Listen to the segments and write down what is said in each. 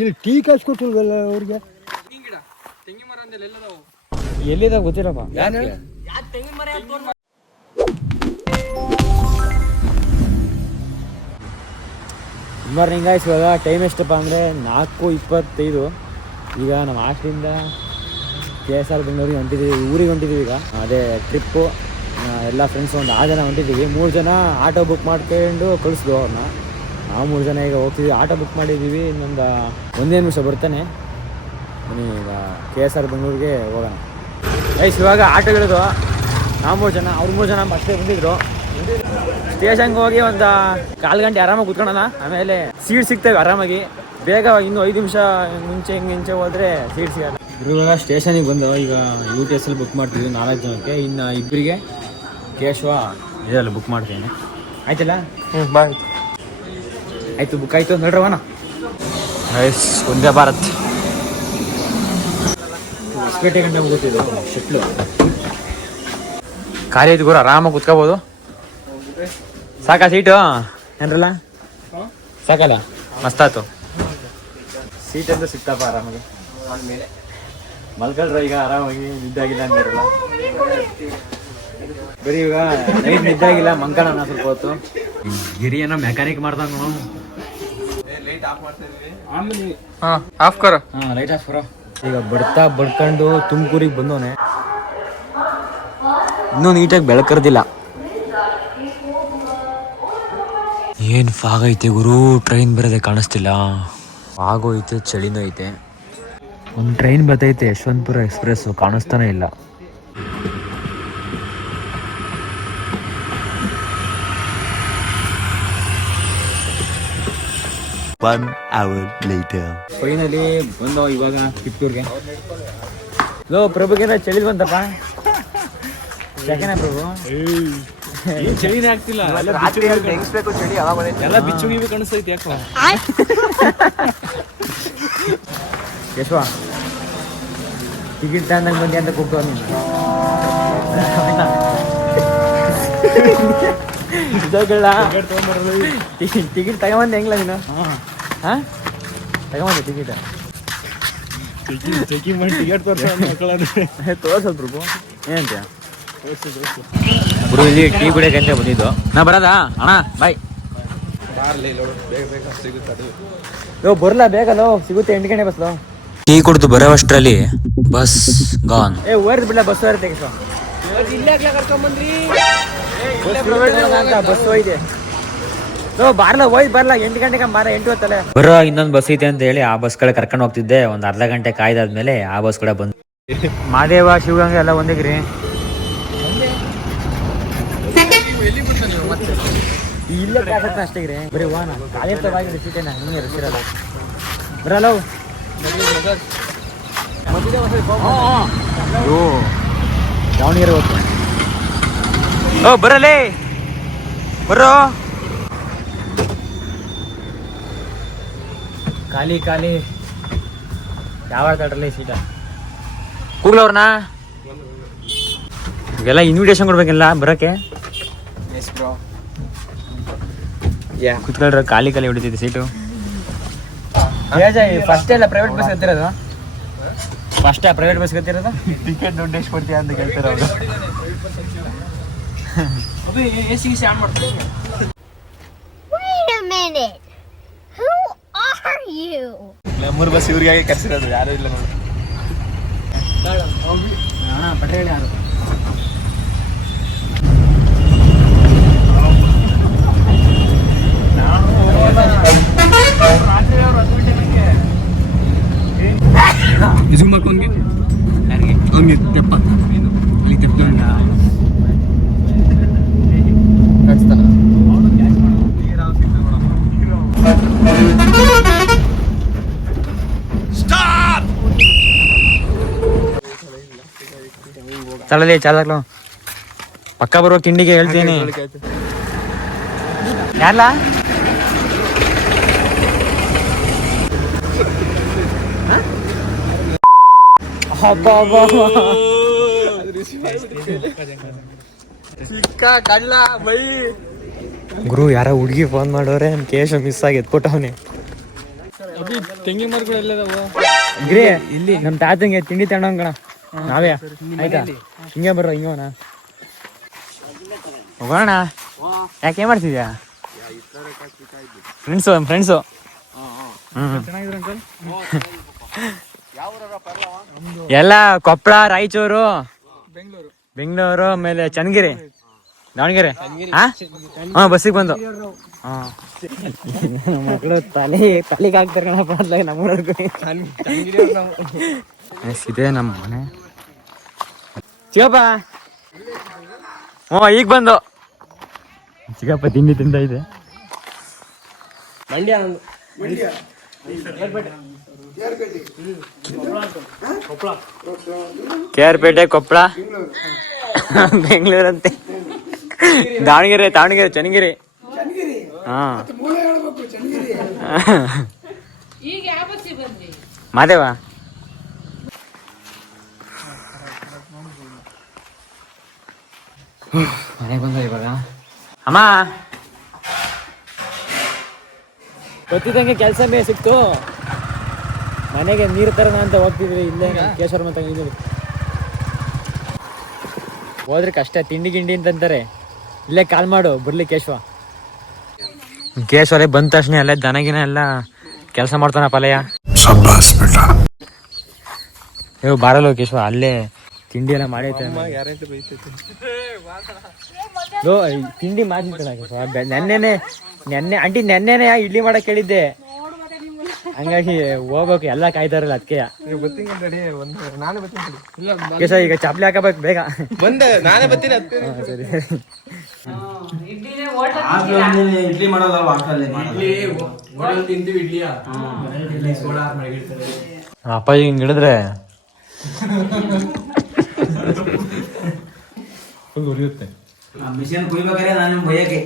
ಇಲ್ಲಿ ಟೀ ಕಾಸು ಕೊಟ್ಟಿಲ್ವಲ್ಲ ಅವ್ರಿಗೆ. ಎಲ್ಲಿದ ಗೊತ್ತಿರಪ್ಪ. ಮಾರ್ನಿಂಗ್ ಆಯ್ತು. ಇವಾಗ ಟೈಮ್ ಎಷ್ಟಪ್ಪ ಅಂದರೆ 4:25. ಈಗ ನಮ್ಮ ಹಾಸ್ಟ್ಲಿಂದ KSR ಬೆಂಗಳೂರಿಗೆ ಹೊಂಟಿದ್ದೀವಿ, ಊರಿಗೆ ಹೊಂಟಿದ್ದೀವಿ. ಈಗ ಅದೇ ಟ್ರಿಪ್ಪು, ಎಲ್ಲ ಫ್ರೆಂಡ್ಸ್ ಒಂದು 6 ಜನ ಹೊಂಟಿದ್ದೀವಿ. 3 ಜನ ಆಟೋ ಬುಕ್ ಮಾಡ್ಕೊಂಡು ಕಳಿಸ್ದು ಅವ್ರನ್ನ. ನಾವು 3 ಜನ ಈಗ ಹೋಗ್ತಿದ್ದೀವಿ. ಆಟೋ ಬುಕ್ ಮಾಡಿದ್ದೀವಿ, ಇನ್ನೊಂದು 1 ನಿಮಿಷ ಬರ್ತಾನೆ. ಈಗ KSR ಬೆಂಗಳೂರಿಗೆ ಹೋಗೋಣ. ಇವಾಗ ಆಟೋಗಳಿದು ನಾವು 3 ಜನ, ಅವ್ರು 3 ಜನ ಅಷ್ಟೇ ಬಂದಿದ್ರು. ಸ್ಟೇಷನ್ಗೆ ಹೋಗಿ ಒಂದು 1/4 ಗಂಟೆ ಆರಾಮಾಗಿ ಕೂತ್ಕೊಳ್ಳೋಣ. ಆಮೇಲೆ ಸೀಟ್ ಸಿಗ್ತೇವೆ ಆರಾಮಾಗಿ. ಬೇಗ ಇನ್ನೂ 5 ನಿಮಿಷ ಮುಂಚೆ ಹೋದರೆ ಸೀಟ್ ಸಿಗಲ್ಲ. ಇವಾಗ ಸ್ಟೇಷನಿಗೆ ಬಂದು ಈಗ UTS ಬುಕ್ ಮಾಡ್ತಿದ್ವಿ 4 ಜನಕ್ಕೆ. ಇನ್ನು ಇಬ್ಬರಿಗೆ ಕೇಶವ ಇದೆಲ್ಲ ಬುಕ್ ಮಾಡ್ತೀನಿ. ಆಯ್ತಲ್ಲ? ಬಾಯ್. ಆಯಿತು, ಬುಕ್ ಆಯಿತು. ನೋಡ್ರವನ ವಂದೇ ಭಾರತ್ ಹೊಸಪೇಟೆ ಗಂಟೆ ಹೋಗ್ತಿದ್ದು ಶೆಟ್ಲು ಖಾಲಿ ಐದು ಗುರು, ಆರಾಮಾಗಿ ಕುತ್ಕೋಬೋದು. ಸಾಕಾ ಸೀಟು ಏನ್ರಲ್ಲ? ಸಾಕಲ್ಲ? ಮಸ್ತಾಯ್ತು. ಸೀಟ್ ಅಂತ ಸಿಕ್ತಪ್ಪ ಆರಾಮಾಗಿ. ಮಲ್ಕಳ್ರ ಈಗ ಆರಾಮಾಗಿ, ನಿದ್ದಾಗಿಲ್ಲ ಅಂದಿರಲ್ಲ. ಬರೀ ಈಗ ನೈಟ್ ನಿದ್ದಾಗಿಲ್ಲ, ಮಂಕಣ ಸ್ವಲ್ಪ ಹೊತ್ತು. ಗಿರಿ ಏನೋ ಮೆಕ್ಯಾನಿಕ್ ಮಾಡ್ದಂಗ. ಆಫ್ ಕರ. ಲೈಟ್ ಆಫ್ ಕರೋ. ಈಗ ಬಡ್ಕೊಂಡು ತುಮಕೂರಿಗೆ ಬಂದವನೆ. ಇನ್ನೂ ನೀಟಾಗಿ ಬೆಳಕರ್ದಿಲ್ಲ. ಏನು ಫಾಗ್ ಐತೆ ಗುರು, ಟ್ರೈನ್ ಬರೋದೇ ಕಾಣಿಸ್ತಿಲ್ಲ. ಫಾಗು ಐತೆ, ಚಳಿನೂ ಐತೆ. ಒಂದು ಟ್ರೈನ್ ಬರ್ತೈತೆ, ಯಶವಂತಪುರ ಎಕ್ಸ್ಪ್ರೆಸ್, ಕಾಣಿಸ್ತಾನೆ ಇಲ್ಲ. ಫೈನಲಿ ಬಂದೋ ಇವಾಗ ಕಿತ್ತೂರ್ಗೆ. ಪ್ರಭುಗೆ ಚಳಿ ಬಂತಪ್ಪ. ಯಾಕೆನಾ ಪ್ರಭು? ಚಳಿನೇ ಆಗ್ತಿಲ್ಲ. ಎಲ್ಲ ಬಿಚ್ಚುಗಿವಿ ಕಾಣಿಸ್ತೈತಿ ಯಾಕೋ. ಯಶ್ವ ಟಿಕೆಟ್ ತಂದಂಗೆ ಬಂದಿ ಅಂತ ಕೂಗ್ತವ ನೀನು. ಟಿಕೆಟ್ ತಗೊಂಬಂದೆ ಹೆಂಗ್ಲ ನೀನು? ಹಾಂ ತಗೊಂಬಂದೆ ಟಿಕೆಟ್. ಚೆಕಿಂಗ್ ಮಾಡಿ ಟಿಕೆಟ್ ತೋರ್ಸಲ್ ಪ್ರಭು. ಏನಂತ ಗುರು ಇಲ್ಲಿ ಟೀ ಕುಡಿಯೋಕೆ ಅಂತ ಬಂದಿದ್ದು. ನಾ ಬರೋದಾ ಅಣ್ಣ? ಬಾಯ್. ಬರಲ್ಲ ಬೇಕಲ್ಲ, ಸಿಗುತ್ತೆ 8 ಗಂಟೆ ಬಸ್ಲು. ಟೀ ಕುಡಿದು ಬರೋವಷ್ಟರಲ್ಲಿ ಬಸ್ ಗಾನ್. ಓರ್ದು ಬಿಡ್ಲ, ಬಸ್ ಇರುತ್ತೆ. ಬಸ್ ಹೋಯ್ದೆ ಬಾರ್ಲ, ಬರಲ್ಲ 8 ಗಂಟೆಗೆ ಬಾರ, 8 ಹೊತ್ತಲ್ಲ ಬರೋ. ಇನ್ನೊಂದು ಬಸ್ ಐತೆ ಅಂತ ಹೇಳಿ ಆ ಬಸ್ ಕಡೆ ಕರ್ಕೊಂಡು ಹೋಗ್ತಿದ್ದೆ. ಒಂದು ಅರ್ಧ ಗಂಟೆ ಕಾಯ್ದಾದ್ಮೇಲೆ ಆ ಬಸ್ ಕೂಡ ಬಂದು. ಮಾದೇವ, ಶಿವಗಂಗೆ ಎಲ್ಲ ಒಂದಿಗ್ರಿ. ಇಲ್ಲ ಅಷ್ಟೇ ಗ್ರಿ, ಬರೀ ವಾನ ಖಾಲಿ ಇರ್ತವಾಗಿ ಸೀಟೇನ ಹಿಂಗೆ ರಸಿರಲ್ಲ ಬರಲ್ಲ. ದಾವಣಗೆರೆ ಹೋಗ್ತೀನಿ. ಬರಲೇ ಬರೋ. ಖಾಲಿ ಖಾಲಿ ಯಾವ ತಡ್ರಲ್ಲ ಸೀಟ. ಕೂಗ್ಲವ್ರನ್ನ ಈಗೆಲ್ಲ ಇನ್ವಿಟೇಷನ್ ಕೊಡ್ಬೇಕಿಲ್ಲ ಬರೋಕ್ಕೆ. ಕುತ್ಕೊಳ್ರ, ಖಾಲಿ ಖಾಲಿ ಹೊಡಿತೈತೆ ಸೀಟು. ಫಸ್ಟ್ ಎಲ್ಲ ಪ್ರೈವೇಟ್ ಬಸ್ ಗೊತ್ತಿರೋದು? ಫಸ್ಟ್ ಪ್ರೈವೇಟ್ ಬಸ್ ಗೊತ್ತಿರೋದು? ಟಿಕೆಟ್ ದುಡ್ಡು ಎಷ್ಟು ಕೊಡ್ತೀಯ ಅಂತ ಕೇಳ್ತಾರೆ ಅವರು. ನಮ್ಮೂರು ಬಸ್ ಇವ್ರಿಗಾಗಿ ಕರ್ಸಿರೋದು, ಯಾರು ಇಲ್ಲ ನೋಡಿ. ಅಣ್ಣ ಪಟ್ರೆ ಹೇಳಿ ಯಾರು? ಝೂಮ್ ಮಾಡ್ಕೊಂಡ್ಗೆ ಯಾರಿಗೆ ಅವ್ನಿಗೆ ತೆಪ್ಪ ಇಲ್ಲಿ ತೆಪ್ಪ ಕಟ್ಸ್ತಾನ. ಚಲಲೇ ಚಾಲಕ್ಲು ಪಕ್ಕ ಬರೋ ತಿಂಡಿಗೆ ಹೇಳ್ತೀನಿ. ಯಾರಲ್ಲ ಸಿಕ್ಕ ಕಳ್ಳ ಬೈ ಗುರು ಯಾರ ಹುಡುಗಿ ಫೋನ್ ಮಾಡೋರೆ ನಮ್ಮ ಕೇಶ ಮಿಸ್ ಆಗಿ ಎತ್ಕೊಟ್ಟವನೆ. ತೆಂಗಿನ ಮರಗಳೆಲ್ಲ ಗಿರಿ ಇಲ್ಲಿ ನಮ್ಮ ತಾತಂಗೆ ತಿಂಡಿ ತಗೊಂಡ ನಾವೇ ಆಯ್ತಾ ಹಿಂಗೆ ಬರ್ರೋ ಹಿಂಗೋಣ ಹೋಗೋಣ. ಯಾಕೆ ಮಾಡ್ತಿದ್ಯಾ? ಫ್ರೆಂಡ್ಸು ಎಲ್ಲ ಕೊಪ್ಪಳ, ರಾಯಚೂರು, ಬೆಂಗಳೂರು, ಆಮೇಲೆ ಚನ್ನಗಿರಿ, ದಾವಣಗೆರೆ. ಹಾ ಬಸ್ಸಿಗೆ ಬಂದು ಮಕ್ಕಳು ತಲೆಗೆ ಹಾಕ್ತಾರೆ ನಮ್ಮೂರವ್ರಿಗೆ. ಇದೇ ನಮ್ಮ ಮನೆ ಚಿಕ್ಕಪ್ಪ. ಈಗ ಬಂದು ಚಿಕ್ಕಪ್ಪ ತಿಂಡಿ ತಿಂದ ಇದೆ. KR ಪೇಟೆ, ಕೊಪ್ಪಳ, ಬೆಂಗಳೂರಂತೆ, ದಾವಣಗೆರೆ, ಚನ್ನಗಿರಿ. ಮಾದೇವ ಮನೆಗೆ ಬಂದ ಇವಾಗ. ಅಮ್ಮ ಗೊತ್ತಿದ್ದಂಗೆ ಕೆಲಸ ಸಿಕ್ತು. ಮನೆಗೆ ನೀರು ತರೋಣ ಅಂತ ಹೋಗ್ತಿದ್ವಿ. ಇಲ್ಲೇ ಕೇಶವರ ಅಂತ ಹೋದ್ರೆ ಕಷ್ಟ, ತಿಂಡಿ ಗಿಂಡಿ ಅಂತಂತಾರೆ. ಇಲ್ಲೇ ಕಾಲ್ ಮಾಡು ಬರ್ಲಿ ಕೇಶವ. ಕೇಶವರೇ ಬಂದ ತಕ್ಷಣ ಅಲ್ಲೇ ದನಗಿನ ಎಲ್ಲ ಕೆಲಸ ಮಾಡ್ತಾನ ಪಲಯ. ಇವ್ ಬಾರಲ್ಲ ಕೇಶವ, ಅಲ್ಲೇ ತಿಂಡಿ ಎಲ್ಲ ಮಾಡೈತೆ. ತಿಂಡಿ ಮಾಡ್ತಿರ್ತಾನೆ ನೆನ್ನೆ ಆಂಟಿ ನೆನ್ನೆನೆ ಇಡ್ಲಿ ಮಾಡಕ್ ಹೇಳಿದ್ದೆ. ಹಂಗಾಗಿ ಹೋಗ್ಬೇಕು, ಎಲ್ಲ ಕಾಯ್ತಾರಲ್ಲ ಅದಕ್ಕೆ. ಕೇಶ ಈಗ ಚಾಪ್ಲಿ ಹಾಕಬೇಕು ಬೇಗ. ನಾನೇ ಬರ್ತೀನಿ. ಸರಿ ಇಡ್ಲಿ ಮಾಡೋದಲ್ವಾ ಅಪ್ಪಾಜಿ ಹಿಂಗ್ ಹಿಡಿದ್ರೆ ಉರಿಯುತ್ತೆ. ಮಿಷನ್ ಕುಯ್ಬೇಕಾದ್ರೆ ನಾನು ಬೈಯಕ್ಕೆ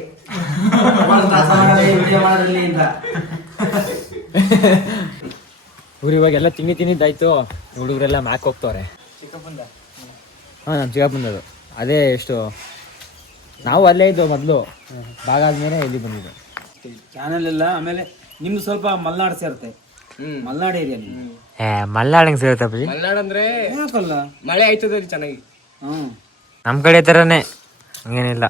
ಇವ್ರು ಇವಾಗೆಲ್ಲ ತಿಂದಿದ್ದಾಯ್ತು. ಹುಡುಗರೆಲ್ಲ ಮ್ಯಾಕ್ ಹೋಗ್ತವ್ರೆ. ಹಾಂ ನಮ್ಮ ಚಿಕ್ಕಪ್ಪಂದದು ಅದೇ. ಎಷ್ಟು ನಾವು ಅಲ್ಲೇ ಇದ್ದು ಮೊದಲು, ಭಾಗ ಆದ್ಮೇಲೆ ಇಲ್ಲಿ ಬಂದಿದ್ದು ಚಾನಲ್ ಎಲ್ಲ. ಆಮೇಲೆ ನಿಮ್ದು ಸ್ವಲ್ಪ ಮಲ್ನಾಡು ಸೇರುತ್ತೆ. ಮಲ್ನಾಡು ಏರಿಯಾ. ಮಲ್ನಾಡ್ ಹೆಂಗ್ ಸೇರುತ್ತೆ ಅಪ್ಪಾಜಿ? ಮಲ್ನಾಡ್ ಅಂದ್ರೆ ಮಳೆ ಆಯ್ತದ ಚೆನ್ನಾಗಿ. ನಮ್ಮ ಕಡೆ ಥರನೇ ಹಂಗೇನಿಲ್ಲ.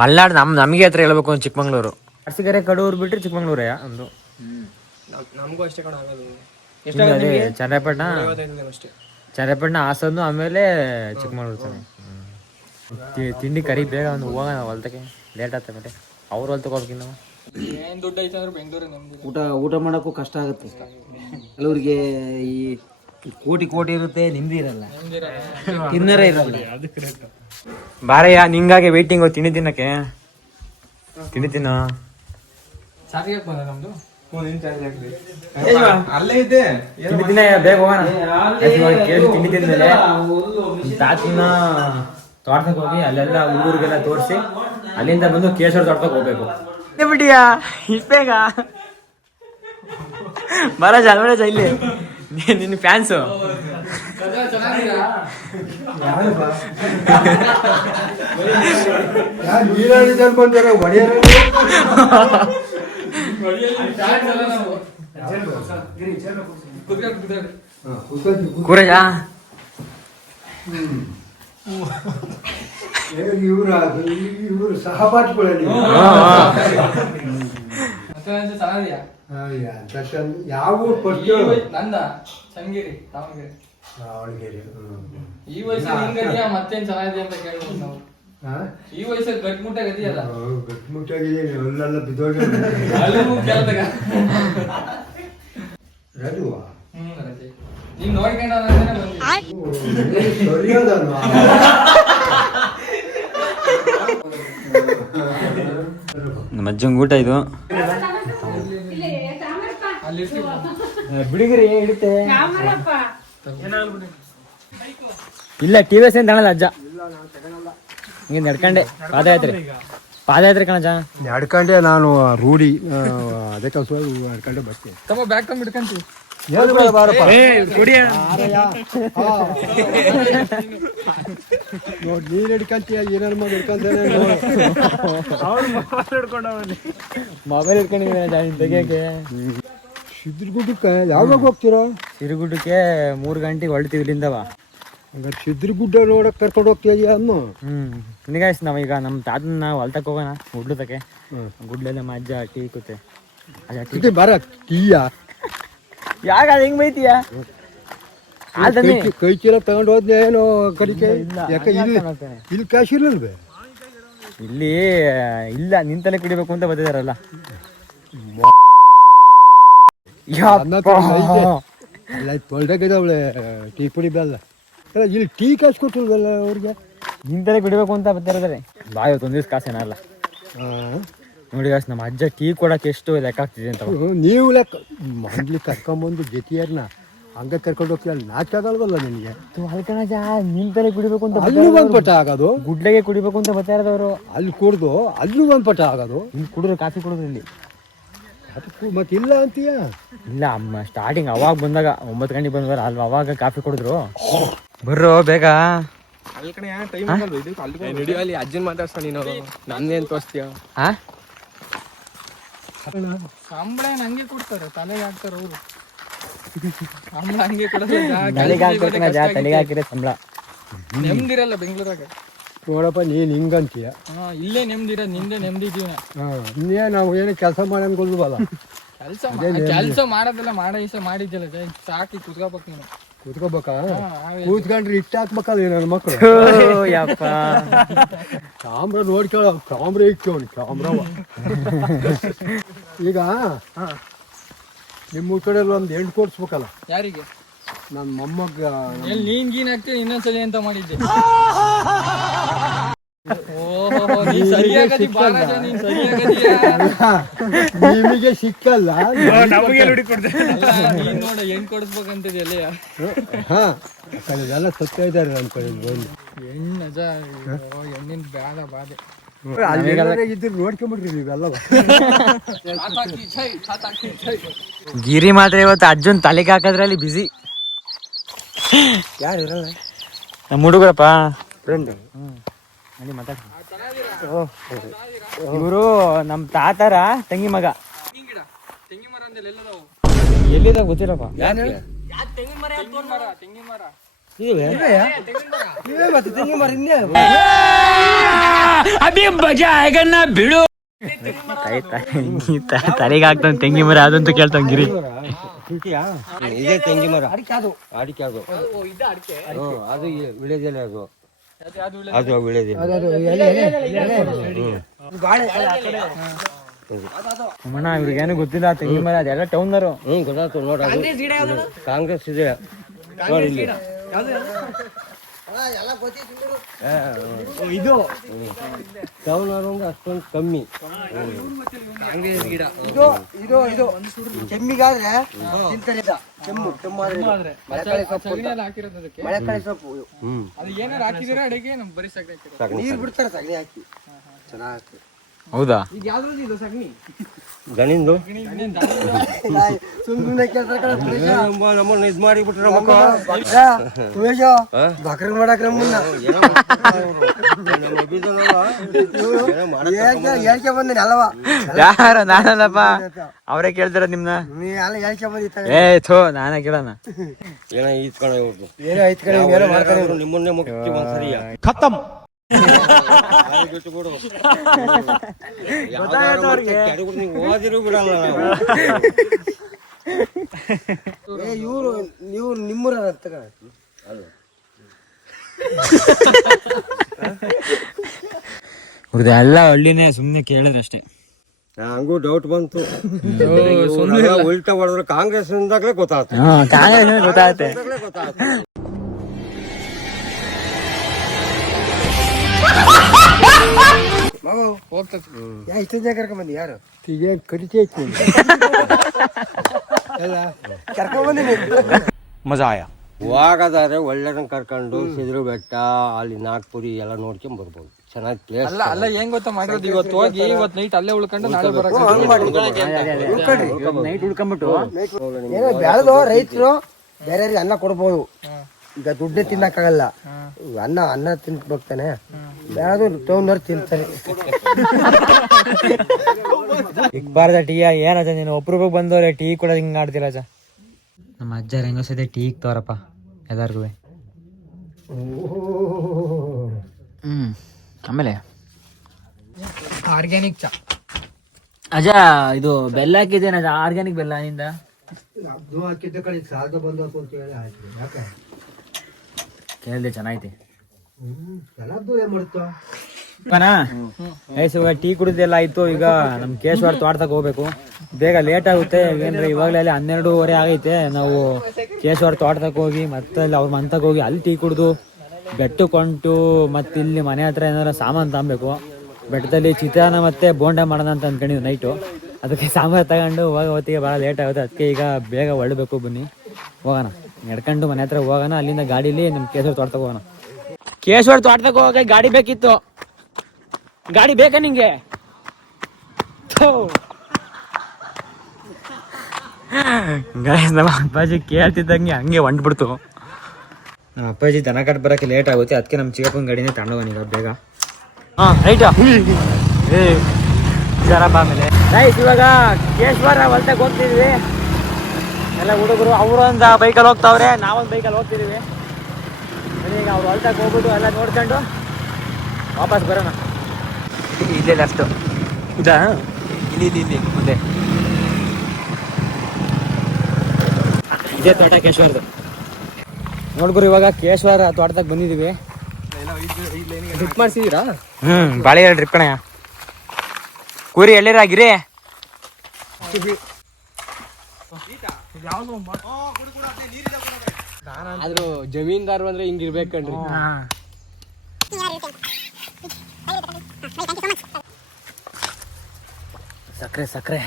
ಮಲ್ನಾಡ್ ನಮಗೆ ಹತ್ರ ಹೇಳ್ಬೇಕು ಒಂದು ಚಿಕ್ಕಮಂಗ್ಳೂರು. ಅರಸಿಕೆರೆ, ಕಡೂರು ಬಿಟ್ಟರೆ ಚಿಕ್ಕಮಂಗ್ಳೂರೇ ಒಂದು. ನಮಗೂ ಅಷ್ಟೇ ಕಣ ಆಗೋದು. ಅದೇ ಚನ್ನರಾಯಪಟ್ಟಣ, ಹಾಸನ್ನು, ಆಮೇಲೆ ಚಿಕ್ಕಮಂಗ್ಳೂರು ತಾನೆ. ತಿಂಡಿ ಕರಿ ಬೇಗ ಒಂದು ಹೋಗೋಣ ಹೊಲ್ತಕ್ಕೆ. ಲೇಟ್ ಆಗ್ತದೆ ಮತ್ತೆ ಅವ್ರು ಹೊಲ್ತಕ್ಕೆ ಹೋಗ್ಬೇಕು. ನಾವು ಏನು ದುಡ್ಡು ಐತೆ ಅಂದ್ರೆ ಬೆಂಗಳೂರು ನಮ್ದು. ಊಟ ಮಾಡೋಕ್ಕೂ ಕಷ್ಟ ಆಗುತ್ತೆ. ಕೆಲವ್ರಿಗೆ ಈ ಕೋಟಿ ಇರುತ್ತೆ, ನಿಮ್ದು ಇರಲ್ಲ, ತಿನ್ನರೇ ಇರಲ್ಲ. ಬಾರಯ್ಯ, ನಿಂಗಾಗಿ ವೇಟಿಂಗು ತಿಂಡಿ ತಿನ್ನಕ್ಕೆ. ತಿಂಡಿ ತಿನ್ನೋ ಸಾರಿಗೆ ಬಂದ ನಮ್ದು. ಅಲ್ಲೇ ಇದ್ದೆ. ತಿಂಡಿ ತಿನ್ನ ಬೇಗ ಹೋಗೋಣ. ತಿಂಡಿ ತಿಂದ್ಮೇಲೆ ತಾತಿನ ತೋಟಕ್ಕೆ ಹೋಗಿ ಅಲ್ಲೆಲ್ಲ ಹುಡುಗರಿಗೆಲ್ಲ ತೋರಿಸಿ ಅಲ್ಲಿಂದ ಬಂದು ಕೇಶವರ ತೋಟಕ್ಕೆ ಹೋಗ್ಬೇಕು. ಬಿಟ್ಟಿಯಾ ಇಷ್ಟ ಬೇಗ? ಬರಜ ನೋಡಜ ಇಲ್ಲಿ ನಿನ್ನ ಫ್ಯಾನ್ಸು. ಕೂರಜ ಇವರು ಸಹಪಾಠಿಗಳಲ್ಲಿ ಯಾವ ನಂದ ಚನ್ನಗಿರಿ, ದಾವಣಗೆರೆ. ಈ ವಯಸ್ಸಲ್ಲಿ ಮತ್ತೇನ್ ಚೆನ್ನಾಗಿದೆ ಅಂತ ಕೇಳ್ಬೋದು ನಾವು. ಈ ವಯಸ್ಸಲ್ಲಿ ಗಟ್ಮುಟ್ಟ ಗದಿಯಲ್ಲ. ಗಟ್ಮುಟ್ಟಾಗಿದೆ, ಅಲ್ಲೆಲ್ಲ ಬಿದ್ದೋಗ. ನೀನ್ ನೋಡ್ಕೊಂಡ ನಮ್ಮ ಅಜ್ಜಂಗ್ ಊಟ ಇದು. ಬಿಡಿಗಿರಿ ಇಡುತ್ತೆ. ಇಲ್ಲ TVS ಏನ್ ತಗೊಳಲ್ಲ ಅಜ್ಜ. ಹಿಂಗೆ ನಡ್ಕಂಡೆ ಪಾದಯಾತ್ರೆ ಕಣಜ. ನಡ್ಕಂಡೆ ನಾನು ರೂಢಿ, ಅದಕ್ಕೆ ನಡ್ಕಂಡೆ ಬರ್ತೀನಿ. ತಮ್ಮ ಬ್ಯಾಗ್ ತಂದು ಹಿಡ್ಕಂತೀವಿ. ಹೇಳ್ಬೇಡ ಬಾರಪ್ಪ. ಕುಡಿಯ ನೋಡ್ ನೀನ್ ಹಿಡ್ಕಂತೀಯ ಏನಾರ ಮಾಡಿ ಹಿಡ್ಕೊಂತಾನೆ ನೋಡು. ಮೊಬೈಲ್ ಇಟ್ಕೊಂಡಿದ್ದೀನಿ ತೆಗಿಯಕ್ಕೆ. ಸಿದ್ರಗುಡ್ಡಕ್ಕೆ ಯಾವಾಗ ಹೋಗ್ತೀರಾ? ಸಿರುಗುಡ್ಡಕ್ಕೆ 3 ಗಂಟೆಗೆ ಹೊಳ್ತೀವಿ ಇಲ್ಲಿಂದವ. ಹಂಗಾರೆ ಸಿದ್ರಗುಡ್ಡ ನೋಡಕ್ ಕರ್ಕೊಂಡು ಹೋಗ್ತೀಯ ಅಮ್ಮ? ನಿಗಾಯ್ಸ್ ನಾವೀಗ ನಮ್ಮ ತಾತನ ಹೊಲ್ತಕ್ಕೆ ಹೋಗೋಣ ಗುಡ್ಲತಕ್ಕೆ. ಗುಡ್ಲೆಲ್ಲ ನಮ್ಮ ಅಜ್ಜ ಟೀ ಕೂತೆ ಇದು ಬರ ಟೀಯ ಯಾಕ ಅದು ಹೆಂಗ್ ಬೈತೀಯ? ಕೈ ಚೀಲ ತಗೊಂಡು ಹೋದ್ನೆ ಏನೋ ಕಡಿಕೆ. ಯಾಕೆ ಇಲ್ಲಿ ಕ್ಯಾಶ್ ಇಲ್ಲಲ್ವೇ? ಇಲ್ಲಿ ಇಲ್ಲ ನಿಂತಲ್ಲೇ ಕುಡಿಬೇಕು ಅಂತ ಬರ್ತಿದಾರಲ್ಲ. ತೊಳ್ದಾಗಿದ್ದಾವಳೆ ಟೀ ಪುಡಿ ಬೆಲ್ಲ. ಇಲ್ಲಿ ಟೀ ಕಾಸು ಕೊಟ್ಟಿಲ್ವಲ್ಲ ಅವ್ರಿಗೆ? ನಿಂತಲ್ಲೇ ಕುಡಿಬೇಕು ಅಂತ ಬರ್ತಿರೋದ್ರೆ ಬಾಯ್ ಒಂದ್ ದಿವ್ಸ ಕಾಸೇನಲ್ಲ ನೋಡಿ ಗಾಯ್ಸ್. ನಮ್ಮ ಅಜ್ಜ ಟೀ ಕೊಡಕ್ಕೆ ಎಷ್ಟು ಲೆಕ್ಕ ಆಗ್ತಿದೆ ಅಂತ. ನೀವು ಲೆಕ್ಕ ಮಂದ್ಲಿ ಕರ್ಕೊಂಬಂದು ಜೊತೆಯರ್ನ ಹಂಗ ಕರ್ಕೊಂಡು ಹೋಗ್ತೀಯಲ್ಲ, ನಾಚ ಆಗಲ್ವಲ್ಲ ನಿನಗೆ? ಅಲ್ಕಣಜ ನಿಂತಲ್ಲೇ ಕುಡಿಬೇಕು ಅಂತ ಅಲ್ಲಿ ಒಂದ್ ಪಟ ಆಗೋದು, ಗುಡ್ಲೆಗೆ ಕುಡಿಬೇಕು ಅಂತ ಬರ್ತಾ ಇರೋದವ್ರು. ಅಲ್ಲಿ ಕುಡ್ದು ಅಲ್ಲಿ ಒಂದ್ ಪಟ ಆಗೋದು. ಇಲ್ಲಿ ಕುಡಿದ್ರು ಕಾಫಿ ಕುಡಿದ್ರು ಇಲ್ಲಿ ಮತ್ತೆ ಇಲ್ಲ ಅಂತೀಯ? ಇಲ್ಲ ಅಮ್ಮ ಸ್ಟಾರ್ಟಿಂಗ್ ಅವಾಗ ಬಂದಾಗ 9 ಗಂಟೆಗೆ ಬಂದವರು ಅಲ್ವಾ ಅವಾಗ ಕಾಫಿ ಕುಡಿದ್ರು. ಬರ್ರೋ ಬೇಗ. ಅಲ್ಲಿ ಅಜ್ಜನ್ ಮಾತಾಡ್ಸ ನೀನು ನಂದೇನ್ ತೋರಿಸ್ತೀಯ? ಸಂಬಳ ಹಂಗೆ ಕೊಡ್ತಾರೆ, ತಲೆಗೆ ಹಾಕ್ತಾರ ಅವರು. ಸಂಬಳ ಹಂಗೆ ತಲೆಗೆ ಹಾಕ್ಬೇಕು, ತಲೆಗೆ ಹಾಕಿದ್ರೆ ಸಂಬಳ. ನೆಮ್ಮದಿರಲ್ಲ ಬೆಂಗಳೂರಾಗ. ನೋಡಪ್ಪ ನೀನ್ ಹಿಂಗಂತೀಯ. ಇಲ್ಲೇ ನೆಮ್ಮದಿರ, ನಿಂದೆ ನೆಮ್ಮದಿ ಜೀವನ. ಇನ್ನೇ ನಾವು ಏನೋ ಕೆಲಸ ಮಾಡನ್ಕೊಲ್ವಲ್ಲ. ಕೆಲಸ ಮಾಡೋದೆಲ್ಲ ಮಾಡಿದ್ದಿಲ್ಲ ಸಾಕಿ ಕುತ್ಕೋಬೇಕು ನೀನು. ಕೂತ್ಕೋಬೇಕಾ? ಕೂತ್ಕೊಂಡ್ರೆ ಇಷ್ಟ ಹಾಕ್ಬೇಕಲ್ಲ ನನ್ನ ಮಕ್ಕಳು. ಯಪ್ಪ ಕ್ಯಾಮ್ರಾ ನೋಡ್ಕೊಳ್ಳೋ, ಕ್ಯಾಮ್ರಾ ಇಕ್ಕೋಣ ಕ್ಯಾಮ್ರಾವ. ಈಗ ನಿಮ್ಮ ಕಡೆ ಒಂದು ಹೆಣ್ಣು ಕೊಡ್ಸ್ಬೇಕಲ್ಲ. ಯಾರಿಗೆ? ನನ್ನ ಮೊಮ್ಮಗ. ನೀನ್ ಗೀನ್ ಹಾಕ್ತೀನಿ ಇನ್ನೊಂದ್ಸಲಿ ಅಂತ ಮಾಡಿದ್ದೆ. ನಿಮಗೆ ಸಿಕ್ಕಲ್ಲ, ನೋಡ ಹೆಣ್ ಕೊಡಿಸ್ಬೇಕಂತಿದೆಯಲ್ಲ. ಎಲ್ಲ ಸತ್ಯ ಇದ್ದಾರೆ ನನ್ನ ಕಡೆ ಬಂದು. ಹೆಣ್ಣಿನ ಬ್ಯಾಡ ಬಾಧೆ ಇದ್ರು ನೋಡ್ಕೊಂಬಿಡ್ರಿ ನೀವೆಲ್ಲ. ಗಿರಿ ಮಾತ್ರ ಇವತ್ತು ಅಜ್ಜನ್ ತಲೆಗೆ ಹಾಕೋದ್ರಲ್ಲಿ ಬಿಸಿ. ಯಾರು ಇರಲ್ಲ ನಮ್ಮ ಹುಡುಗರಪ್ಪ ಫ್ರೆಂಡ್. ಇವರು ನಮ್ಮ ತಾತರ ತಂಗಿ ಮಗ. ತೆಂಗಿನ ಮರ ಅಂದ್ರೆ ಎಲ್ಲದಾವು? ಎಲ್ಲಿದ ಗೊತ್ತಿಲ್ಲಪ್ಪ. ಬಿಡು. ತಲೆಗೆ ಹಾಕ್ತಾನ ತೆಂಗಿ ಮರ ಅದಂತೂ ಕೇಳ್ತಾವ ಗಿರಿ. ಇದೇ ತೆಂಗಿ ಮರ, ಅಡಿಕೆ ಅದು. ಅದು ವಿಳೆದೆಲೆ, ಅದು ವಿಳೆದೆಲೆ. ಅಮ್ಮಣ್ಣ ಇವ್ರಿಗೇನು ಗೊತ್ತಿಲ್ಲ ತೆಂಗಿ ಮರ ಅದೆಲ್ಲ ಟೌನ್ನರು. ಗೊತ್ತಾಯ್ತು ನೋಡ. ಕಾಂಗ್ರೆಸ್ ಇದೆ ನೋಡಿ ಇಲ್ಲಿ. ಇದು ಟೌನ್ ಅಷ್ಟೊಂದು ಕಮ್ಮಿ. ಇದು ಇದು ಇದು ಕೆಮ್ಮಿಗಾದ್ರೆ ಕೆಮ್ಮು ಕೆಮ್ಮಾದ್ರೆ ಹಾಕಿರೋದು ಅದಕ್ಕೆ ಮಳೆಕಾಯಿ ಸೊಪ್ಪು. ಅದು ಏನಾರು ಹಾಕಿದಿರ ಅಡಿಗೆ ನಮ್ ಬರೀ ಸಗಣಿ ನೀರ್ ಬಿಡ್ತಾರೆ ಸಗಣಿ ಹಾಕಿ ಚೆನ್ನಾಗಿ. ಹೌದಾ? ಈಗ ಯಾವ್ದು ಇದು ಸಗಣಿ ಗಣಿಂದು ಸುಮ್ಮನೆ ಕೆಲಸ ನಮ್ಮನ್ನ ಇದ್ ಮಾಡಿಬಿಟ್ರೆ ಬಕ್ರ ಮಾಡಕ್ರ ಮುನ್ನ ಹೇಳ್ಕೆ ಬಂದೇನೆ ಅಲ್ಲವಾ? ಯಾರ ನಾನಲ್ಲಪ್ಪ, ಅವರೇ ಕೇಳ್ತಾರ ನಿಮ್ನ. ನೀ ಎಲ್ಲ ಹೇಳ್ಕೆ ಬಂದಿತ್ತ. ಥೋ ನಾನೇ ಕೇಳೋಣ. ಏನೋ ಈಸ್ಕೊಂಡ ಏನೋ ಐತ್ ಕಡೆ ಏನೋ ಮಾಡ್ತಾರೆ ನಿಮ್ಮನ್ನೇ ಮುಖ್ಯ ಒಂದ್ಸರಿಯ ಖತಮ್. ಓದಿರು ಬಿಡಲ್ಲ ನಾವು. ಇವ್ರು ನೀವು ನಿಮ್ಮೂರ ಎಲ್ಲ ಹಳ್ಳಿನೇ, ಸುಮ್ನೆ ಕೇಳಿದ್ರೆ ಅಷ್ಟೇ. ಹಂಗೂ ಡೌಟ್ ಬಂತು. ಉಲ್ಟಾ ಹೊಡೆದ್ರೆ ಕಾಂಗ್ರೆಸ್ ಇಂದಾಗ್ಲೇ ಗೊತ್ತಾಗ್ತದೆ. ಗೊತ್ತಾಗುತ್ತೆ. ಇಷ್ಟೊಂದು ಜನ ಕರ್ಕೊಂಬಂದಿ ಯಾರು? ಈಗ ಕಡಿತೈತಿ ಎಲ್ಲ ಕರ್ಕೊಂಬಂದಿನಿ. ಮಜಾ ಆಯ. ಹೋಗದಾದ್ರೆ ಒಳ್ಳೆದಂಗೆ ಕರ್ಕೊಂಡು ಸಿದ್ರು ಬೆಟ್ಟ, ಅಲ್ಲಿ ನಾಗ್ಪುರಿ ಎಲ್ಲ ನೋಡ್ಕೊಂಡ್ ಬರ್ಬೋದು. ಚೆನ್ನಾಗಿ ಪ್ಲೇಸ್ ಅಲ್ಲ ಅಲ್ಲ ಹೆಂಗ್ ಗೊತ್ತಾ ಮಾಡಿರೋದು, ಇವತ್ತು ಹೋಗಿ ಇವತ್ತು ನೈಟ್ ಅಲ್ಲೇ ಉಳ್ಕೊಂಡು ನಾಳೆ ಬರಕ್ ನೈಟ್ ಉಳ್ಕೊಂಬಿಟ್ಟು ಏನೋ ಬೆಳೆದು ರೈತರು ಬೇರೆಯವ್ರಿಗೆ ಅನ್ನ ಕೊಡ್ಬೋದು. ಈಗ ದುಡ್ಡೇ ತಿನ್ನಕ್ಕಾಗಲ್ಲ, ಅನ್ನ ತಿನ್ಬೇಕ್ತಾನೆ. ಬೆಳೆದು ತಗೊಂಡವ್ರು ತಿಂತಾರೆ. ಇಕ್ಬಾರ್ದ ಟೀ ಏನಜ ನೀನು ಒಬ್ರಿಗೊಬ್ಬ ಬಂದವ್ರೆ ಟೀ ಕೂಡ ಹಿಂಗೆ ಆಡ್ತೀರಜ. ನಮ್ಮ ಅಜ್ಜಾರ ಹೆಂಗೋ ಸದ್ಯ ಟೀ ಇಕ್ತವ್ರಪ್ಪ ಎಲ್ಲಾರ್ಗು. ಆಮೇಲೆ ಆರ್ಗ್ಯಾನಿಕ್ ಚಾ ಅಜ ಇದು ಬೆಲ್ಲ ಹಾಕಿದ್ದೇನೆ ಅಜ, ಆರ್ಗ್ಯಾನಿಕ್ ಬೆಲ್ಲ ನಿಂದ ಅದು ಹಾಕಿದ್ದ ಕಡೆ ಸಾಲದ ಬಂದು ಅಂತ ಹೇಳಿ ಆಯ್ತು. ಯಾಕೆ ಕೇಳಿದೆ ಚೆನ್ನಾಗೈತಿ. ಚೆನ್ನಾದ್ದು ಏನು ಮಾಡ್ತಾ ಇವಾಗ ಟೀ ಕುಡಿದೆಲ್ಲ ಆಯ್ತು. ಈಗ ನಮ್ ಕೇಶವಾರ ತೋಟದಾಗ ಹೋಗ್ಬೇಕು, ಬೇಗ ಲೇಟ್ ಆಗುತ್ತೆ. ಏನ್ರಿ ಇವಾಗಲೇ ಅಲ್ಲಿ 12:30 ಆಗೈತೆ. ನಾವು ಕೇಶವಾರ ತೋಟದಾಗ ಹೋಗಿ ಮತ್ತೆ ಅಲ್ಲಿ ಅವ್ರ ಮಂತಕ್ಕೆ ಹೋಗಿ ಅಲ್ಲಿ ಟೀ ಕುಡಿದು ಬೆಟ್ಟಕೊಂಟು ಮತ್ತೆ ಇಲ್ಲಿ ಮನೆ ಹತ್ರ ಏನಾರ ಸಾಮಾನು ತಗೊಬೇಕು. ಬೆಟ್ಟದಲ್ಲಿ ಚಿತ್ರಾನ್ನ ಮತ್ತೆ ಬೋಂಡ ಮಾಡೋಣ ಅಂತ ಅಂದ್ಕೊಂಡಿದ್ದು ನೈಟು. ಅದಕ್ಕೆ ಸಾಂಬಾರು ತಗೊಂಡು ಹೋಗೋ ಹೊತ್ತಿಗೆ ಭಾಳ ಲೇಟ್ ಆಗುತ್ತೆ. ಅದಕ್ಕೆ ಈಗ ಬೇಗ ಹೊರಡಬೇಕು. ಬನ್ನಿ ಹೋಗೋಣ, ನಡ್ಕೊಂಡು ಮನೆ ಹತ್ರ ಹೋಗೋಣ. ಅಲ್ಲಿಂದ ಗಾಡೀಲಿ ನಮ್ಮ ಕೇಶವಾರ ತೋಟದಾಗ ಹೋಗೋಣ. ಕೇಶವಾರ ತೋಟದಾಗ ಹೋಗಕ್ಕೆ ಗಾಡಿ ಬೇಕಿತ್ತು. ಗಾಡಿ ಬೇಕಾ ನಿಂಗೆ? ನಮ್ಮ ಅಪ್ಪಾಜಿ ಕೇಳ್ತಿದ್ದಂಗೆ ಹಂಗೆ ಹೊಂಟ್ಬಿಡ್ತು. ನಮ್ಮ ಅಪ್ಪಾಜಿ ದನ ಕಟ್ ಬರೋಕ್ಕೆ ಲೇಟ್ ಆಗುತ್ತೆ. ಅದಕ್ಕೆ ನಮ್ಮ ಚಿಕ್ಕಪ್ಪನ ಗಾಡಿನೇ ತಗೊಂಡೋಗೀಗ ಬೇಗ. ಹಾಂ ರೈಟ್ ಜರಪ್ಪ. ಆಮೇಲೆ ರೈಟ್ ಇವಾಗ ಕೇಶವಾರ ಹೊಲ್ದಾಗ ಹೋಗ್ತಿದ್ವಿ. ಎಲ್ಲ ಹುಡುಗರು ಅವರು ಒಂದು ಬೈಕಲ್ಲಿ ಹೋಗ್ತಾವ್ರೆ, ನಾವೊಂದು ಬೈಕಲ್ಲಿ ಹೋಗ್ತಿದ್ದೀವಿ. ಈಗ ಅವ್ರು ಹೊಲ್ದಾಗ ಹೋಗ್ಬಿಟ್ಟು ಎಲ್ಲ ನೋಡ್ಕೊಂಡು ವಾಪಸ್ ಬರೋಣ. ಇಲ್ಲೇ ಲೆಫ್ಟು ಇದಾ, ಇಲ್ಲಿ ಮುಂದೆ ಇದೇ ತೋಟ ಕೇಶವಾರದು. ನೋಡ್ಗುರು ಇವಾಗ ಕೇಶವಾರ ತೋಟದಾಗ ಬಂದಿದ್ದೀವಿ. ಡ್ರಿಪ್ ಮಾಡ್ಸಿದೀರಾ? ಬಾಳೆ ಡ್ರಿಪ್ ಕಣಯ್ಯ. ಕೂರಿ ಎಳ್ಳೀರಾಗಿರಿ. ಆದ್ರೂ ಜಮೀನ್ದಾರ್ ಅಂದ್ರೆ ಹಿಂಗಿರ್ಬೇಕಂಡ್ರಿ. ಸಕ್ಕರೆ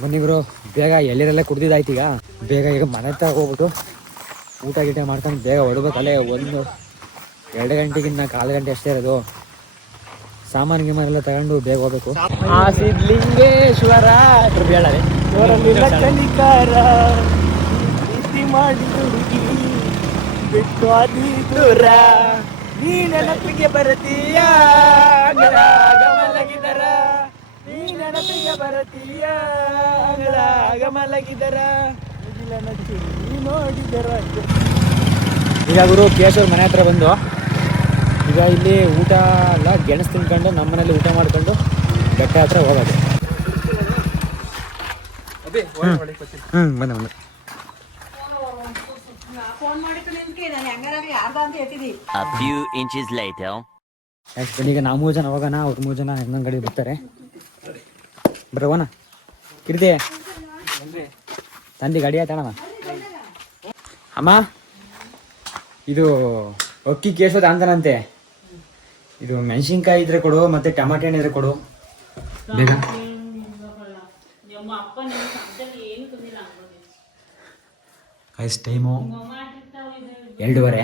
ಬನ್ನಿ ಗುರು, ಬೇಗ ಎಳ್ಳೀರೆಲ್ಲ ಕುಡ್ದಿದ್ದಾಯ್ತು. ಈಗ ಮನೆ ಹತ್ರ ಹೋಗ್ಬಿಟ್ಟು ಊಟ ಗೀಟ ಮಾಡ್ಕೊಂಡು ಬೇಗ ಹೊಡ್ಬೇಕಲ್ಲೇ. 1-2 ಗಂಟೆಗಿನ್ನ 1/4 ಗಂಟೆ ಅಷ್ಟೇ ಇರೋದು. ಸಾಮಾನು ಗೀಮಾನೆಲ್ಲ ತಗೊಂಡು ಬೇಗ ಹೋಗ್ಬೇಕು. ಸಿದ್ಲಿಂಗೇಶ್ವರ ನೀ ನೆನಪಿಗೆ ಬರತೀಯ, ನೀ ನೆನಪಿಗೆ ಬರತೀಯ, ಮಲಗಿದರ ನೋಡಿದರ. ಈಗ ಗುರು ಕೇಶವ್ರ ಮನೆ ಹತ್ರ ಬಂದು ಈಗ ಇಲ್ಲಿ ಊಟ ಎಲ್ಲ ಗೆಣಸು ತಿನ್ಕೊಂಡು ನಮ್ಮ ಮನೇಲಿ ಊಟ ಮಾಡ್ಕೊಂಡು ಬೆಟ್ಟ ಹತ್ರ ಹೋಗೋದು. ಬಂದೆ ಈಗ ನಾವು 3 ಜನ ಹೋಗೋಣ, ಅವ್ರು 3 ಜನ ಇನ್ನೊಂದು ಗಾಡಿ ಬರ್ತಾರೆ. ಬರೋಣ ಕಿರ್ದೆ ತಂದಿ ಗಾಡಿ ಆಯ್ತಣ್ಣ. ಅಮ್ಮ ಇದು ಅಕ್ಕಿ ಕೇಶೋದ ಅಂತಾನಂತೆ. ಇದು ಮೆಣಸಿನ್ಕಾಯಿ ಇದ್ರೆ ಕೊಡು, ಮತ್ತೆ ಟಮಾಟೆ ಹಣ್ಣು ಇದ್ರೆ ಕೊಡು ಬೇಗ. ಟೈಮು 2:30.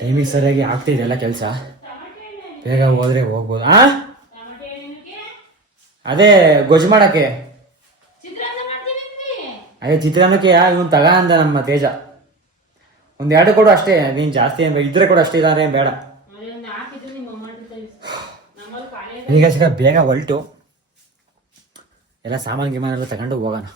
ಟೈಮಿಗೆ ಸರಿಯಾಗಿ ಆಗ್ತಿದೆ ಎಲ್ಲ ಕೆಲಸ. ಬೇಗ ಹೋದ್ರೆ ಹೋಗ್ಬೋದು. ಅದೇ ಗೊಜ್ಜು ಮಾಡಕ್ಕೆ, ಅದೇ ಚಿತ್ರಾನ್ನಕ್ಕೆ ಇವನು ತಗ ಅಂದ ನಮ್ಮ ತೇಜ. 1-2 ಕೊಡು ಅಷ್ಟೇ, ನೀನು ಜಾಸ್ತಿ ಏನು ಇದ್ರೆ ಕೊಡು ಅಷ್ಟೇ, ಇದಾದ್ರೆ ಬೇಡ. ಈಗ ಸಿಗ ಬೇಗ ಹೊಲ್ಟು ಎಲ್ಲ ಸಾಮಾನು ಗೀಮಾನೆಲ್ಲ ತಗೊಂಡು ಹೋಗೋಣ.